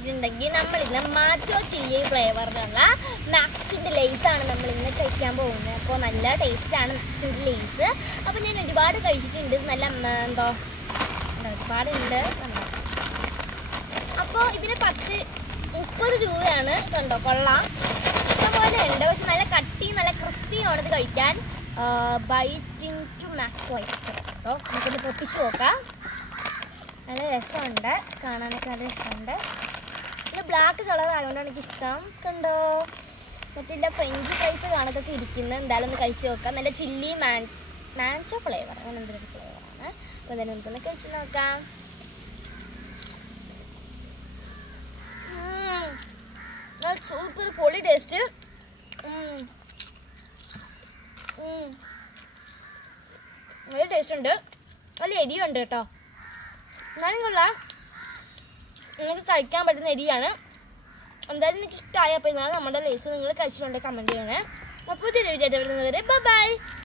വെച്ചിട്ടുണ്ടെങ്കിൽ നമ്മളിന്ന് മാച്ചോ ചില്ലി ഫ്ലേവറിലുള്ള മാക്സിൻ്റെ ലേസാണ് നമ്മളിന്ന് കഴിക്കാൻ പോകുന്നത്. അപ്പോൾ നല്ല ടേസ്റ്റാണ് മാക്സിൻ്റെ ലേസ്. അപ്പോൾ ഞാൻ ഒരുപാട് കഴിച്ചിട്ടുണ്ട്. നല്ല ഒരുപാടുണ്ട്. അപ്പോൾ ഇതിന് 30 രൂപയാണ്. കണ്ടോ, കൊള്ളാം, ഇഷ്ടംപോലെ ഉണ്ട്. പക്ഷെ നല്ല കട്ടിയും നല്ല ക്രിസ്പിയാണ് ഇത് കഴിക്കാൻ. ബൈറ്റിംഗ് ടു മാക്സ് ലൈഫ് കേട്ടോ. നമുക്കൊന്ന് പൊട്ടിച്ച് നോക്കാം. നല്ല രസമുണ്ട്, കാണാനൊക്കെ നല്ല രസമുണ്ട്. പിന്നെ ബ്ലാക്ക് കളർ ആയതുകൊണ്ടാണ് എനിക്കിഷ്ടം. കണ്ടോ, മറ്റേ ഫ്രഞ്ച് ഫ്രൈസ് കാണത്തൊക്കെ ഇരിക്കുന്നത്. എന്തായാലും ഒന്ന് കഴിച്ച് നോക്കാം. നല്ല ചില്ലി മാഞ്ചോ ഫ്ലേവർ, അങ്ങനെ എന്തൊരു ഫ്ലേവറാണ്. അപ്പോൾ എന്തായാലും നമുക്കൊന്ന് കഴിച്ച് നോക്കാം. സൂപ്പർ പൊളി ടേസ്റ്റ്. നല്ല ടേസ്റ്റ് ഉണ്ട്, നല്ല എരിയുണ്ട് കേട്ടോ. എന്നാലും കൊള്ളാം, നിങ്ങൾക്ക് കഴിക്കാൻ പറ്റുന്ന എരിയാണ്. എന്തായാലും എനിക്ക് ഇഷ്ടമായി. അപ്പോൾ ഇന്നാണ് നമ്മുടെ ലേസ് നിങ്ങൾ കഴിച്ചിട്ടുണ്ടെങ്കിൽ കമൻറ്റ് ചെയ്യണേ. അപ്പോൾ ചെറിയ വിചാരിച്ചു വരുന്നവരെ ബൈ.